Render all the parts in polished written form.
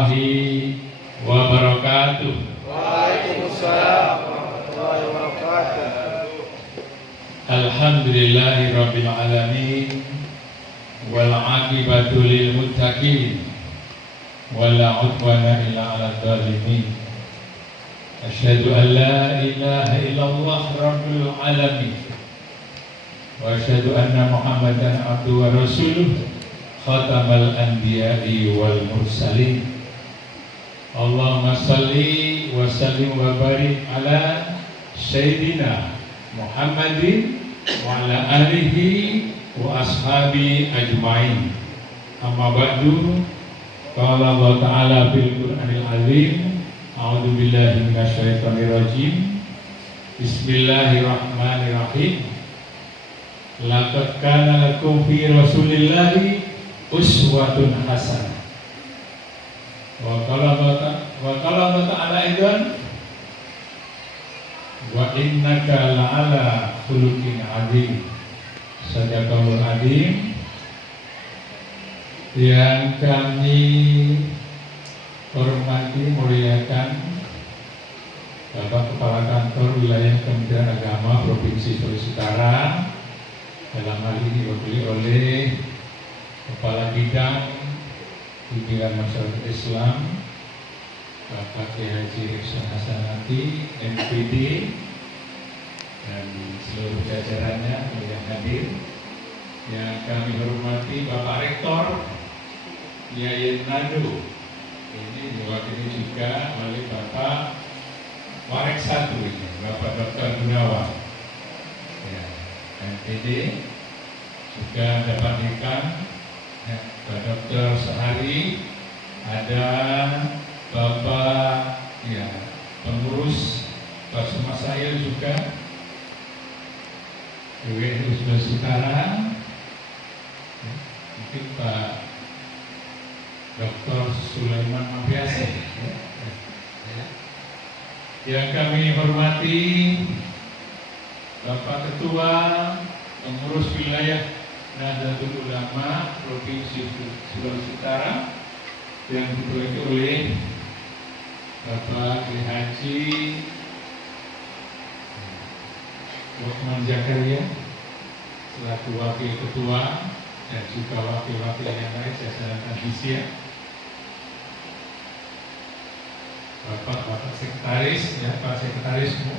warahmatullahi wabarakatuh. Waalaikumsalam warahmatullahi wabarakatuh. Alhamdulillahi rabbil alamin, wal aqibatu lil muttaqin, wala udwana illa 'alal zalimin. Asyhadu an la ilaha illallah rabbul alamin, wa asyhadu anna Muhammadan abduhu wa rasuluh, khatamal anbiya'i wal mursalin. Allahumma salli wa sallim wa barik ala sayyidina Muhammadin wa ala alihi wa ashabi ajma'in. Amma ba'du, qala Allah ta'ala fil Qur'anil azim, a'udzu billahi minasyaitonir rajim. Bismillahirrahmanirrahim. Laqad kana lakum fi rasulillahi uswatun hasanah. Wa qala Allah ta'ala aidan, wa innaka la'ala khuluqin adzim. Sadaqallahul adzim. Yang kami hormati, muliakan Bapak Kepala Kantor Wilayah Kementerian Agama Provinsi Sulawesi Utara, dalam hal ini diwakili oleh Kepala Bidang Bimbingan Masyarakat Islam Bapak Kiai Haji Ihsan Hasanati MPD, dan seluruh jajarannya yang hadir. Yang kami hormati Bapak Rektor Yayan Nado, ini diwakili juga oleh Bapak Warek 1 ini, Bapak Dr. Gunawan ya, MPD. Juga dapat ikan Pak Dr. Sehari, ada Bapak ya, pengurus Pak Sumasail juga WNU Sulawesi Utara, mungkin Pak Dr. Sulaiman Mafiasi ya. Yang kami hormati Bapak Ketua Pengurus Wilayah Nahdlatul Ulama Provinsi Sulawesi Utara yang ditulis oleh Bapak Kiai Haji Lokman Zakaria selaku Wakil Ketua, dan juga wakil-wakil yang lain jajaran Adisia, Bapak Sekretaris ya, Pak Sekretarismu,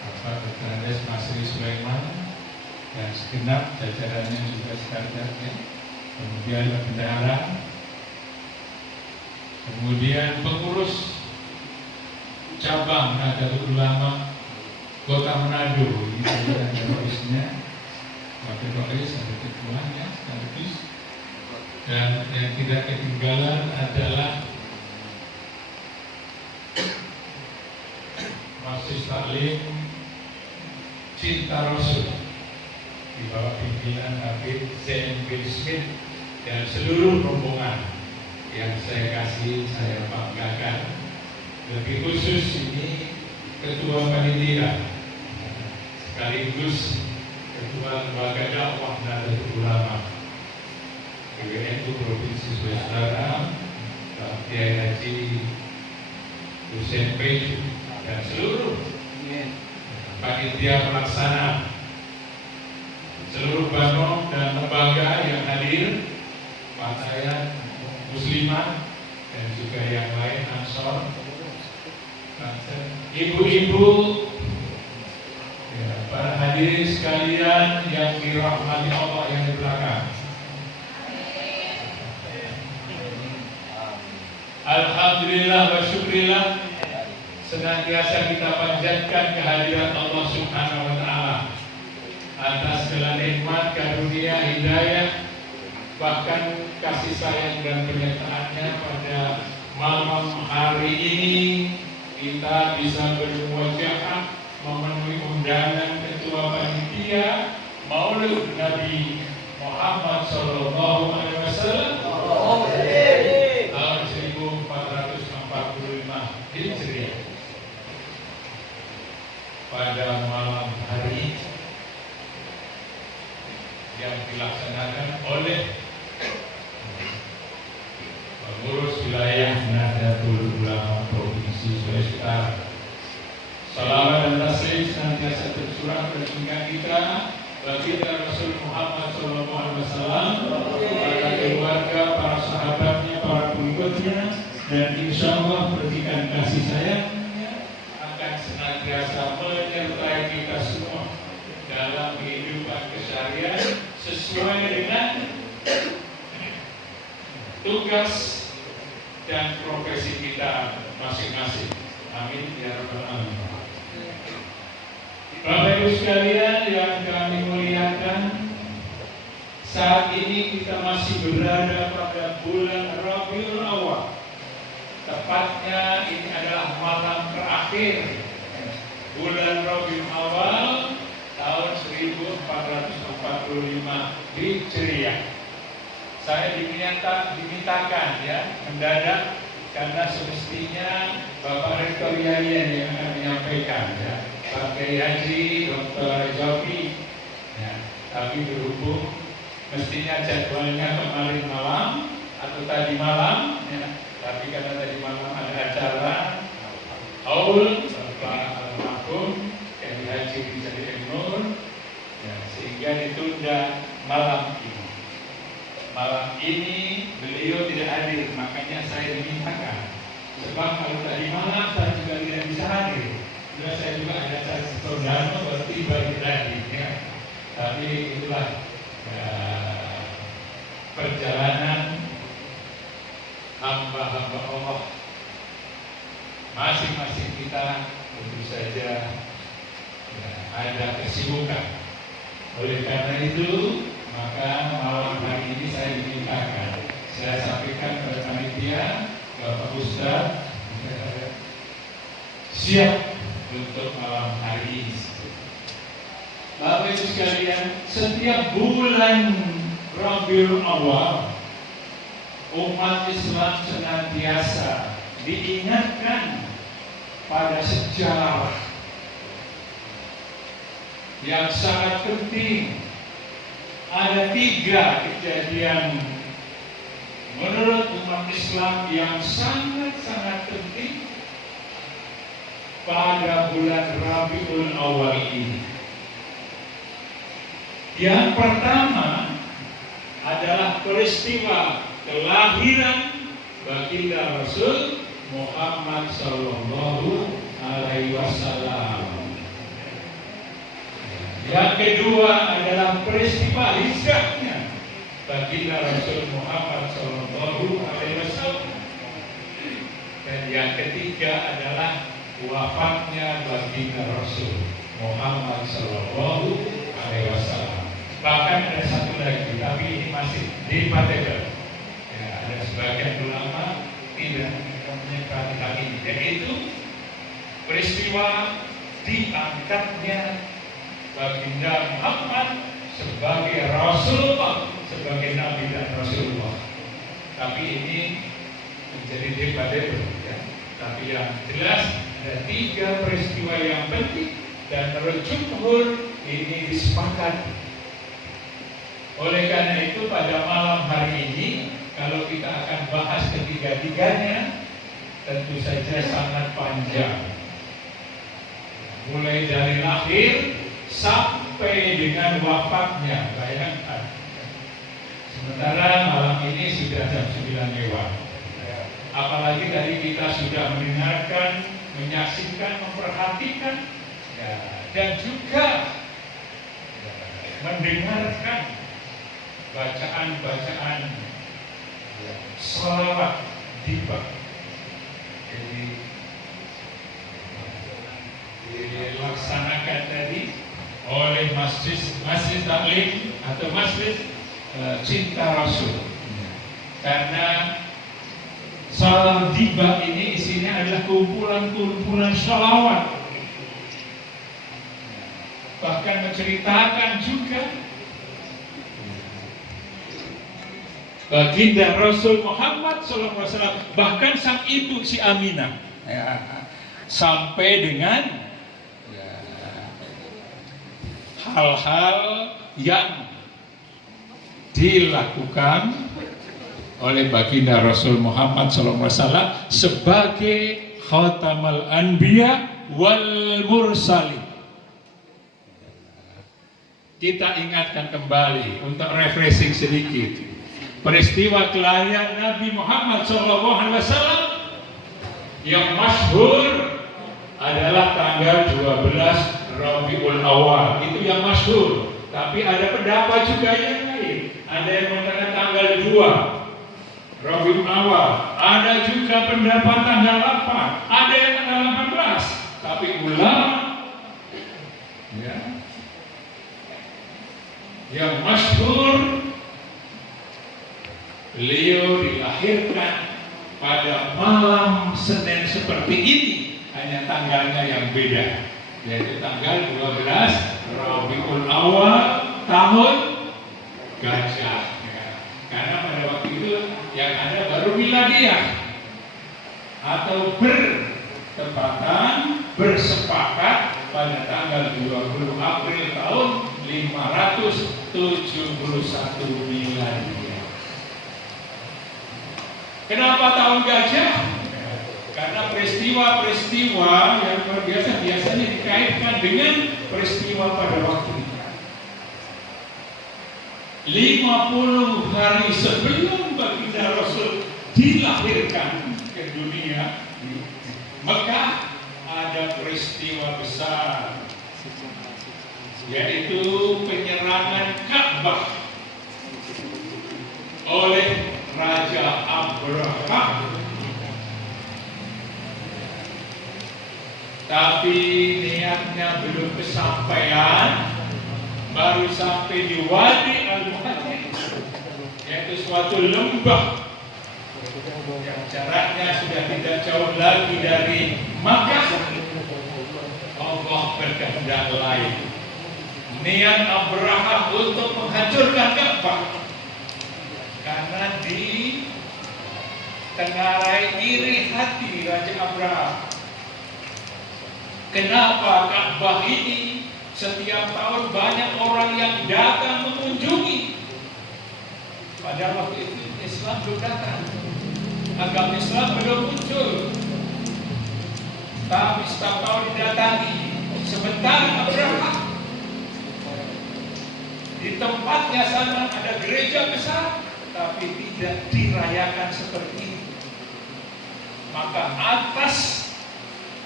Bapak Dr. Andes Masri Sulaiman, dan segenap jajarannya juga sekalian ya. Kemudian bendahara, kemudian pengurus cabang Nahdlatul Ulama Kota Manado, ini ada pengurusnya, wakil-wakil ada ketuanya sekaligus, dan yang tidak ketinggalan adalah Majelis Taklim Cinta Rasul di bawah pimpinan Habib Zain bin Smith dan seluruh rombongan yang saya banggakan. Lebih khusus ini Ketua Panitia sekaligus Ketua Lembaga Dakwah Nahdlatul Ulama WNU Provinsi Sulawesi Utara, Pak Kiai Haji Hussein Peju, dan seluruh panitia pelaksana, seluruh banom dan lembaga yang hadir, Fatayat Muslimah, dan juga yang lain, Ansor, ibu-ibu, ya, para hadirin sekalian yang dirahmati Allah yang di belakang. Alhamdulillah wa syukrillah, senantiasa kita panjatkan kehadiran Allah Subhanahu wa Ta'ala atas segala nikmat, karunia, hidayah, bahkan kasih sayang dan penyertaannya pada malam hari ini. Kita bisa bermuajaah memenuhi undangan Ketua Panitia Maulid Nabi Muhammad Sallallahu Alaihi Wasallam tahun 1445 Hijriah pada malam hari yang dilaksanakan oleh pengurus baginda Rasul Muhammad SAW, para keluarga, para sahabatnya, para pengikutnya, dan insya Allah berikan kasih sayangnya akan senantiasa menyertai kita semua dalam kehidupan keseharian sesuai dengan tugas dan profesi kita masing-masing. Amin ya rabbal alamin. Bapak Ibu sekalian yang kami muliakan, saat ini kita masih berada pada bulan Rabiul Awal. Tepatnya ini adalah malam terakhir bulan Rabiul Awal tahun 1445 Hijriah. Saya dimintakan ya mendadak karena semestinya Bapak Rektor Yayan yang akan menyampaikan ya, Pak Kiai Haji Dr. Rezafi ya, tapi berhubung mestinya jadwalnya kemarin malam atau tadi malam ya, tapi karena tadi malam ada acara haul Bapak Almarhum Kiai Haji Rizali Nur ya, sehingga ditunda malam ini. Malam ini beliau tidak hadir, makanya saya dimintakan. Sebab kalau tadi malam saya juga tidak bisa hadir. Sudah saya juga ada acara saudara baru tiba tadi ya. Tapi itulah perjalanan hamba-hamba Allah. Masing-masing kita tentu saja ya, ada kesibukan. Oleh karena itu, maka malam hari ini saya dimintakan, saya sampaikan kepada panitia, Bapak Ustaz siap untuk malam hari ini. Bapak Ibu sekalian, setiap bulan Rabiul Awal umat Islam senantiasa diingatkan pada sejarah yang sangat penting. Ada 3 kejadian menurut umat Islam yang sangat-sangat penting pada bulan Rabiul Awal ini. Yang pertama adalah peristiwa kelahiran baginda Rasul Muhammad Sallallahu Alaihi Wasallam. Yang kedua adalah peristiwa hijrahnya baginda Rasul Muhammad Sallallahu Alaihi Wasallam. Dan yang ketiga adalah wafatnya baginda Rasul Muhammad Sallallahu Alaihi Wasallam. Bahkan ada satu lagi, tapi ini masih debatable. Ya, ada sebagian ulama tidak menyepakati ini, yaitu peristiwa diangkatnya baginda Muhammad sebagai Rasulullah, sebagai Nabi dan Rasulullah. Tapi ini menjadi debatable ya. Tapi yang jelas ada 3 peristiwa yang penting dan menurut jumhur ini disepakati. Oleh karena itu pada malam hari ini kalau kita akan bahas ketiga-tiganya tentu saja sangat panjang. Mulai dari lahir sampai dengan wafatnya, bayangkan. Sementara malam ini sudah jam 9 lewat. Apalagi tadi kita sudah mendengarkan, menyaksikan, memperhatikan ya, dan juga ya, mendengarkan bacaan-bacaan ya, sholawat tiba. Jadi dilaksanakan tadi oleh masjid taklim atau masjid cinta Rasul. Karena salat tiba ini isinya adalah kumpulan-kumpulan sholawat. Bahkan menceritakan juga baginda Rasul Muhammad SAW, bahkan sang ibu si Aminah ya, sampai dengan hal-hal yang dilakukan oleh baginda Rasul Muhammad SAW sebagai Khatamul Anbiya wal Mursalin. kita ingatkan kembali untuk refreshing sedikit. Peristiwa kelahiran Nabi Muhammad SAW yang masyhur adalah tanggal 12 Rabiul Awal. Itu yang masyhur. Tapi ada pendapat juga yang lain. Ada yang mengatakan tanggal 2 Rabiul Awal. Ada juga pendapat tanggal 8. Ada yang tanggal 18. Tapi ulama yang masyhur, beliau dilahirkan pada malam Senin seperti ini, hanya tanggalnya yang beda, yaitu tanggal 12 Rabiul Awal tahun Gajah. Karena pada waktu itu yang ada baru miladiah atau bertepatan, bersepakat pada tanggal 20 April tahun 571 miladiah. Kenapa tahun gajah? Karena peristiwa-peristiwa yang luar biasa biasanya dikaitkan dengan peristiwa pada waktu itu. 50 hari sebelum baginda Rasul dilahirkan ke dunia, maka ada peristiwa besar, yaitu penyerangan Ka'bah oleh Raja Abraha. Tapi niatnya belum kesampaian, baru sampai di Wadi Al-Muhaddith, yaitu suatu lembah yang jaraknya sudah tidak jauh lagi dari Makkah. Allah berkehendak lain. Niat Abraha untuk menghancurkan Ka'bah, karena di tengarai iri hati Raja Abraha. Kenapa Ka'bah ini setiap tahun banyak orang yang datang mengunjungi? Pada waktu itu Islam belum datang, agama Islam belum muncul, tapi setiap tahun didatangi. Sementara Abraha di tempatnya sana ada gereja besar, tapi tidak dirayakan seperti itu. Maka atas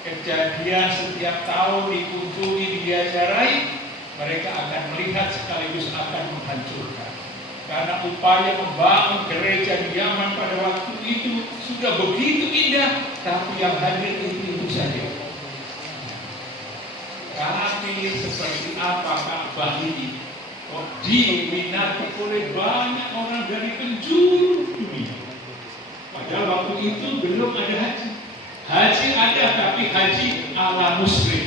kejadian setiap tahun dikunjungi, diajarai, mereka akan melihat sekaligus akan menghancurkan. Karena upaya membangun gereja di Yaman pada waktu itu sudah begitu indah, tapi yang hadir itu saja. Tapi seperti apa Ka'bah ini? Diminati oleh banyak orang dari penjuru dunia. Padahal waktu itu belum ada haji. Haji ada, tapi haji ala muslim.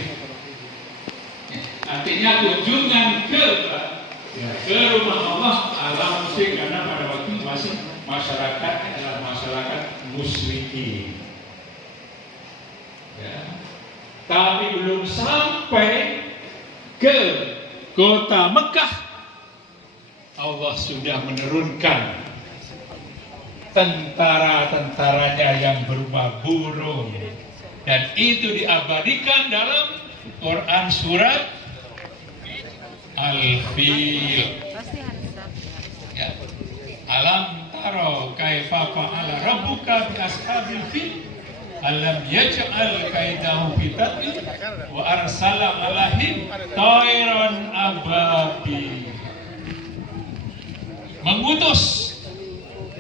Artinya kunjungan ke rumah Allah ala muslim, karena pada waktu itu masih masyarakat adalah masyarakat muslimin. Tapi belum sampai ke kota Mekah, Allah sudah menurunkan tentara-tentaranya yang berupa burung, dan itu diabadikan dalam Quran surat Al-Fil. Ya. Alam taro kaifa fa'ala rabbuka bi ashabil fil alam yaj'al kaidahu fi tadlil wa arsala alaihim tayran ababil. Mengutus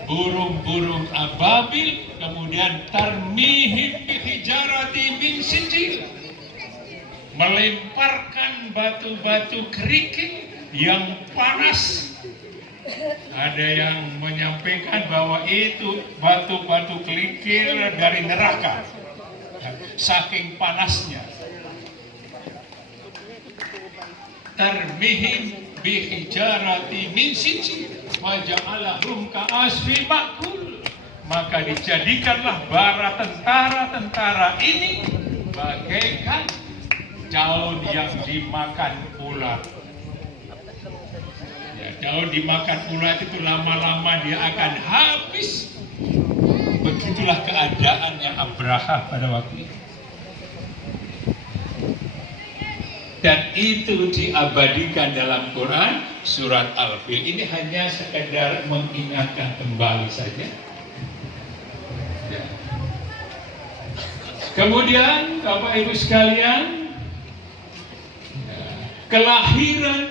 burung-burung ababil, kemudian tarmihim bihijarati min sijil, melemparkan batu-batu kerikil yang panas. Ada yang menyampaikan bahwa itu batu-batu kerikil dari neraka, saking panasnya. Tarmihim bihijarati min sijil waja'alahum ka'asfi ma'kul, maka dijadikanlah bara tentara-tentara ini bagaikan daun yang dimakan ulat. Ya, daun dimakan ulat itu lama-lama dia akan habis. Begitulah keadaannya Abraha pada waktu itu. Dan itu diabadikan dalam Quran surat Al-Fil. Ini hanya sekedar mengingatkan kembali saja. Ya. Kemudian Bapak Ibu sekalian, kelahiran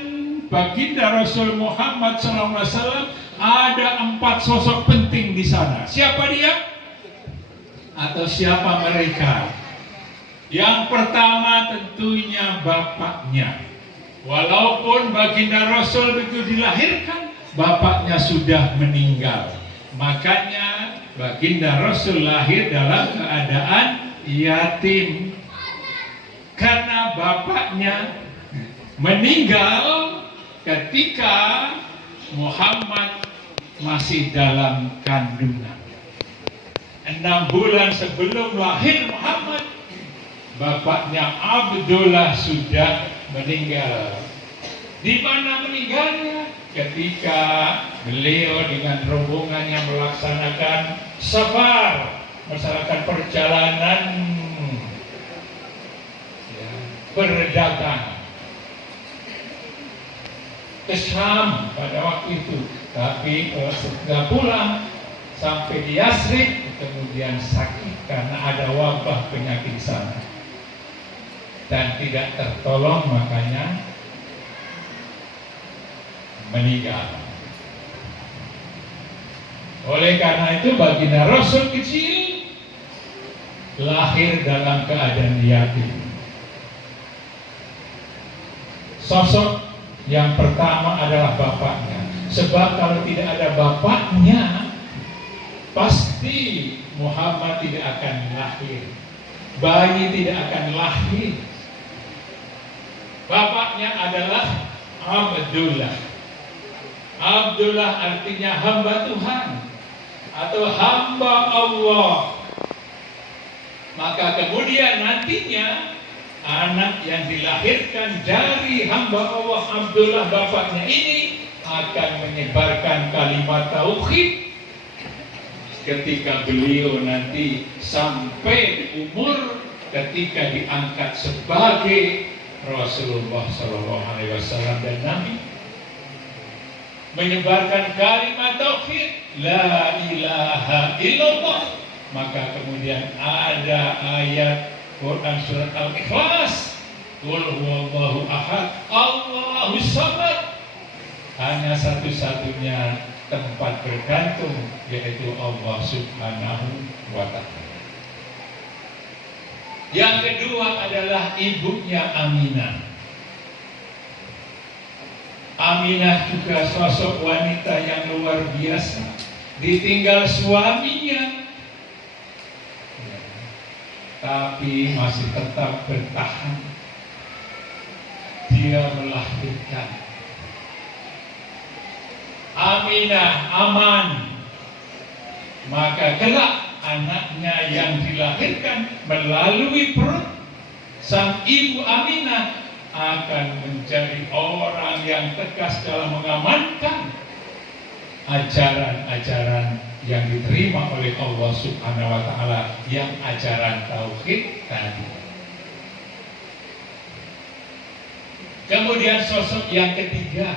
baginda Rasul Muhammad SAW ada 4 sosok penting di sana. Siapa dia? Atau siapa mereka? Yang pertama tentunya bapaknya. Walaupun baginda Rasul begitu dilahirkan, bapaknya sudah meninggal. Makanya baginda Rasul lahir dalam keadaan yatim. Karena bapaknya meninggal ketika Muhammad masih dalam kandungan. 6 bulan sebelum lahir Muhammad, bapaknya Abdullah sudah meninggal. Di mana meninggalnya? Ketika beliau dengan rombongannya melaksanakan safar, melaksanakan perjalanan perdagangan ke Syam pada waktu itu. Tapi setelah pulang sampai di Yasrib, kemudian sakit karena ada wabah penyakit sana dan tidak tertolong, makanya meninggal. Oleh karena itu baginda Rasul kecil lahir dalam keadaan yatim. Sosok yang pertama adalah bapaknya. Sebab kalau tidak ada bapaknya, pasti Muhammad tidak akan lahir. Bayi tidak akan lahir. Bapaknya adalah Abdullah. Abdullah artinya hamba Tuhan atau hamba Allah. Maka kemudian nantinya anak yang dilahirkan dari hamba Allah Abdullah bapaknya ini akan menyebarkan kalimat tauhid ketika beliau nanti sampai umur ketika diangkat sebagai Rasulullah SAW dan Nabi, menyebarkan kalimat tauhid la ilaha illallah. Maka kemudian ada ayat Quran surat Al-Ikhlas, qul huwallahu ahad Allahus samad. Hanya satu-satunya tempat bergantung, yaitu Allah Subhanahu wa ta'ala. Yang kedua adalah ibunya Aminah. Aminah juga sosok wanita yang luar biasa. Ditinggal suaminya, tapi masih tetap bertahan. Dia melahirkan. Aminah aman. Maka kelak anaknya yang dilahirkan melalui perut sang ibu Aminah akan menjadi orang yang tegas dalam mengamankan ajaran-ajaran yang diterima oleh Allah Subhanahu wa ta'ala, yang ajaran tauhid tadi. Kemudian sosok yang ketiga,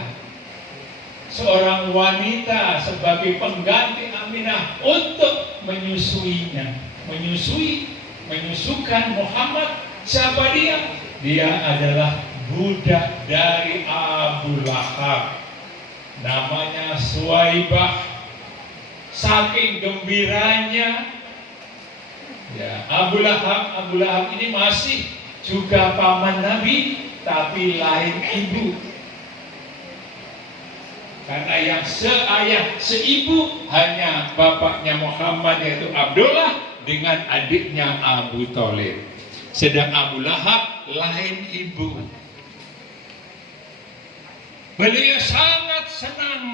seorang wanita sebagai pengganti Aminah untuk menyusuinya, menyusukan Muhammad. Siapa dia? Dia adalah budak dari Abu Lahab, namanya Suwaibah. Saking gembiranya, ya, Abu Lahab ini masih juga paman Nabi, tapi lain ibu. Karena yang seayah seibu hanya bapaknya Muhammad, yaitu Abdullah, dengan adiknya Abu Thalib. Sedang Abu Lahab lain ibu. Beliau sangat senang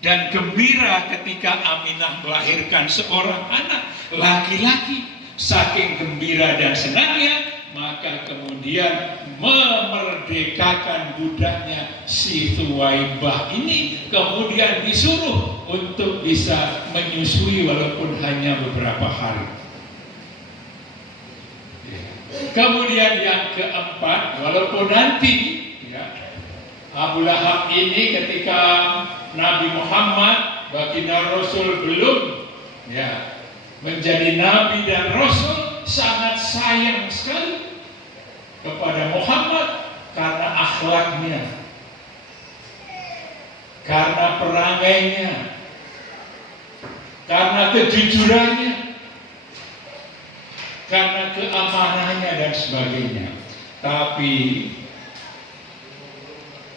dan gembira ketika Aminah melahirkan seorang anak laki-laki. Saking gembira dan senangnya, maka kemudian memerdekakan budaknya si Thuwaibah ini, kemudian disuruh untuk bisa menyusui walaupun hanya beberapa hari. Kemudian yang keempat, walaupun nanti ya, Abu Lahab ini ketika Nabi Muhammad baginda Rasul belum ya menjadi Nabi dan Rasul, sangat sayang sekali kepada Muhammad karena akhlaknya, karena perangainya, karena kejujurannya, karena keamanannya dan sebagainya. Tapi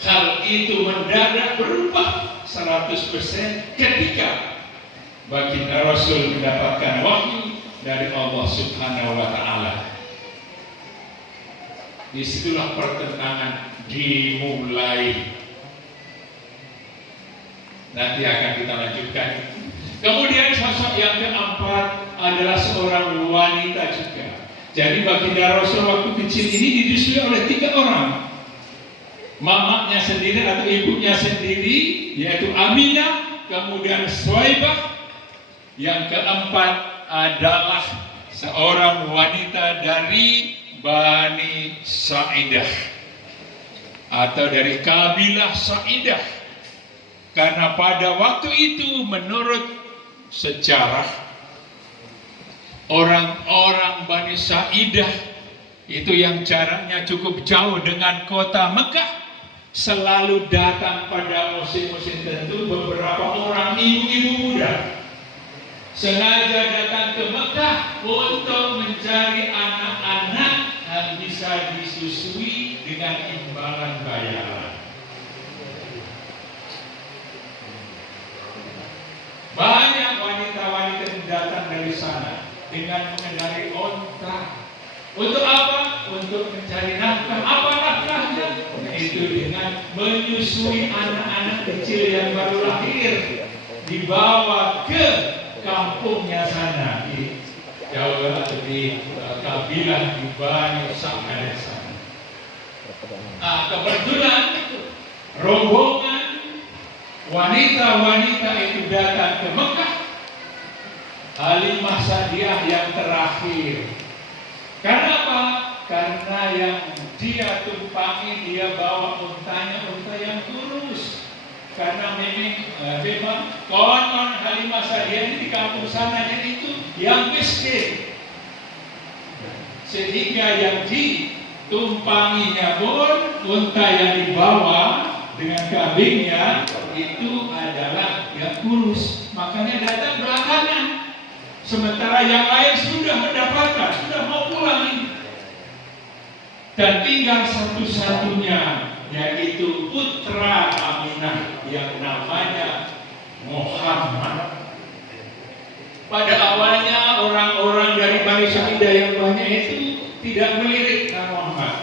hal itu mendadak berubah 100% ketika baginda Rasul mendapatkan wahyu dari Allah Subhanahu wa Ta'ala. Disitulah pertentangan dimulai. Nanti akan kita lanjutkan. Kemudian sosok yang keempat adalah seorang wanita juga. Jadi baginda Rasul waktu kecil ini didusui oleh 3 orang. Mamanya sendiri atau ibunya sendiri, yaitu Aminah, kemudian Suwaibah. Yang keempat adalah seorang wanita dari Bani Sa'idah atau dari kabilah Sa'idah. Karena pada waktu itu menurut sejarah, orang-orang Bani Sa'idah itu yang jaraknya cukup jauh dengan kota Mekah, selalu datang pada musim-musim tertentu. Beberapa orang ibu-ibu muda sengaja datang ke Mekah untuk mencari anak-anak yang bisa disusui dengan imbalan bayaran. Banyak wanita-wanita yang datang dari sana dengan mengendarai onta. Untuk apa? Untuk mencari nafkah. Apa nafkahnya? Itu dengan menyusui anak-anak kecil yang baru lahir, dibawa ke kampungnya sana di Jawa atau di kabilah di Bani Sa'idah sana. Kebetulan rombongan wanita-wanita itu datang ke Mekah. Halimah Sa'diyah yang terakhir. Karena apa? Karena yang dia tumpangi, dia bawa untanya, unta yang kurus. Karena memang konon Halimah Sa'diyah ini di kampung sananya itu yang miskin, sehingga yang ditumpanginya pun unta yang dibawa dengan kambingnya itu adalah yang kurus. Makanya datang belakangan, sementara yang lain sudah mendapatkan, sudah mau pulang ini. Dan tinggal satu-satunya, yaitu putra Aminah yang namanya Muhammad. Pada awalnya orang-orang dari Bani Sa'idah yang banyak itu tidak melirik Nabi Muhammad.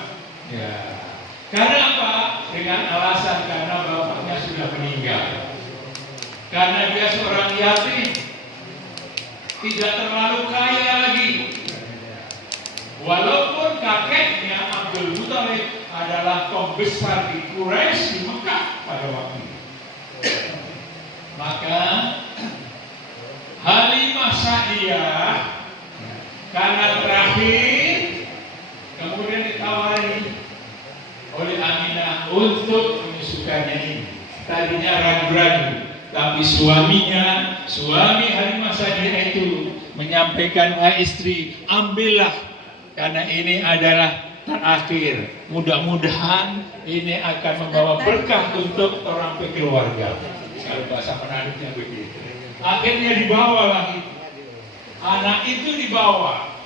Ya. Karena apa? Dengan alasan karena bapaknya sudah meninggal. Karena dia seorang yatim, tidak terlalu kaya lagi. Walaupun kakeknya Abdul Muthalib adalah pembesar di Quraisy di Mekah pada waktu itu. Maka Halimah Sa'diyah karena terakhir kemudian ditawari oleh Aminah untuk menyusukannya ini. Tadinya ragu-ragu, tapi suami Halimah Sa'diyah itu menyampaikan, "Wahai istri, ambillah, karena ini adalah terakhir. Mudah-mudahan ini akan membawa berkah untuk orang keluarga." Kalau bahasa Manaduknya begitu. Akhirnya dibawa lagi. Anak itu dibawa.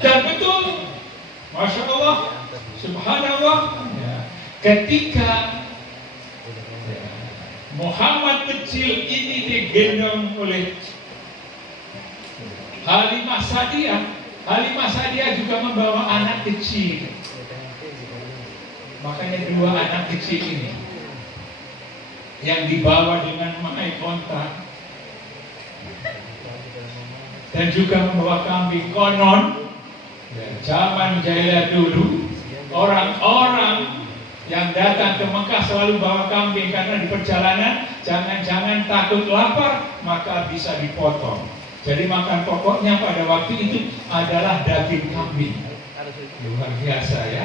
Dan betul, Masya Allah, Subhanallah, ketika Muhammad kecil ini digendong oleh Halimah Sa'diyah, Halimah Sa'diyah juga membawa anak kecil. Makanya 2 anak kecil ini yang dibawa dengan memakai onta dan juga membawa kambing. Konon zaman jahiliyah dulu, orang-orang yang datang ke Mekah selalu bawa kambing, karena di perjalanan jangan-jangan takut lapar, maka bisa dipotong. Jadi makan pokoknya pada waktu itu adalah daging kambing. Luar biasa ya.